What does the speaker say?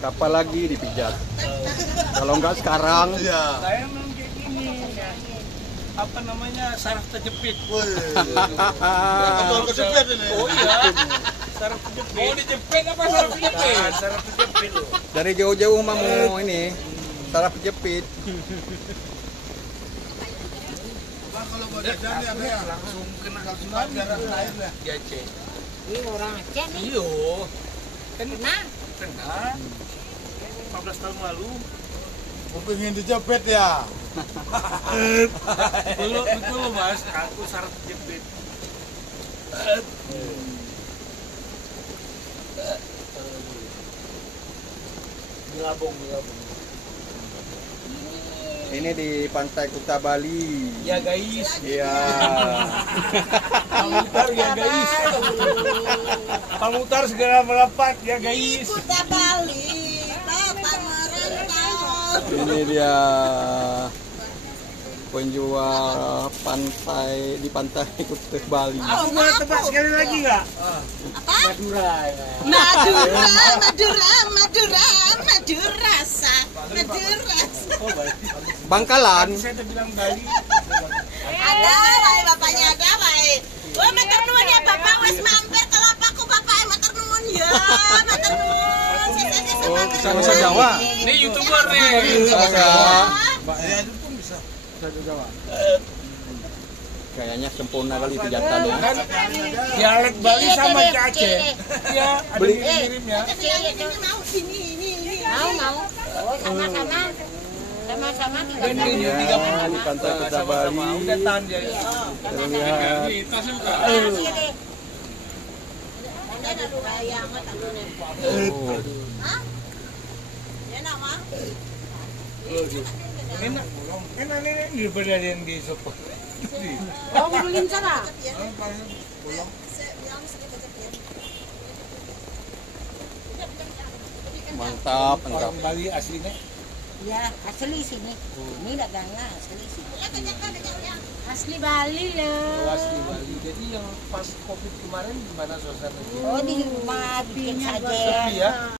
Kapan lagi dipijat? Kalau enggak sekarang. Saya memang kayak gini. Apa namanya, saraf terjepit. Betul kejepit ini. Oh iya, saraf terjepit. Oh dijepit apa saraf terjepit? Saraf terjepit loh. Dari jauh-jauh mau ini saraf jepit. Bang, kalau mau jajan ya ada ya? Langsung kena darah air ya? di Aceh. Ini orang Aceh nih. Iyo, kan Kena. 15 tahun lalu. Mau pengen dijepit ya? Betul mas, aku saraf terjepit. Bilabong. Ini di Pantai Kuta Bali. Ya guys, Iya. Pamutar ya guys. Pamutar segera merapat ya guys. Kuta Bali, Bapak merentau. Ini dia penjual pantai di Pantai Kuta Bali. Aku boleh tebak sekali lagi nggak? Apa? Madura. Madurasa. Bangkalan. Saya udah bilang Bali. Ada, wae bapaknya ada, wae. Wah, matur nuwun ya Bapak, wis mampir ke lapakku Bapak, matur nuwun ya, matur nuwun. Bisa bahasa Jawa. Ini YouTuber nih. Ya itu pun bisa. Kayaknya sempurna kali pijatannya. Kan dialek Bali sama ke Aceh. Iya, ada Beli. mirip-miripnya. Ini mau sini, ini. Mau. Oh, sama-sama. Sama-sama kita. Dan ini Ya, 30 di Pantai Kuta Bali. udah tahan dia. Terlihat Enak. Enak nih daripada yang di sopo. Oh, belum sana. mantap, mantap. Orang Bali aslinya. Ya, asli sini. Ini dagangnya asli sini. Asli Bali loh. Asli Bali. Jadi yang pas Covid kemarin gimana suasananya? Oh, di rumah bikin saja. Sepi ya?